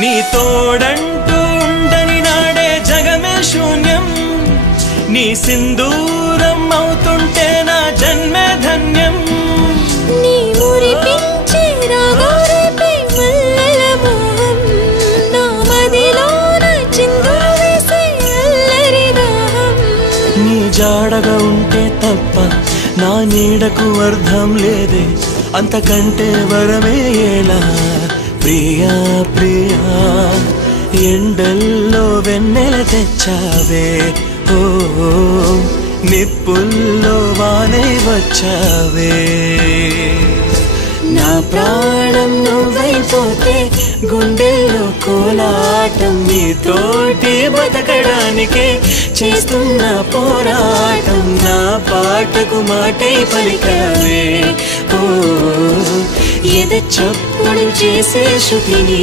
నీ తోడంటూ ఉండని నాడే జగమే శూన్యం నీ సింధూరం అవుతుంటే నా జన్మే ధన్యం నీ మురిపించే రాగాలపై మల్లెల మోహం నా మదిలోన చిందులు వేసే అల్లరి దాహం నీ జాడగా ఉంటే తప్ప నా నీడకు అర్థం లేదే అంతకంటే వరమే ఎలా ప్రియా ప్రియా ఎండల్లో వెన్నెల తెచ్చావే ఓ నిప్పుల్లో వానే వచ్చావే నా ప్రాణం నువ్వైపోతే గుండెల్లో కోలాటం నీతోటి బతకడానికే చేస్తున్న పోరాటం నా పాటకు మాటే పలికావే ఓ ఎద చప్పుడు చేసే శృతిని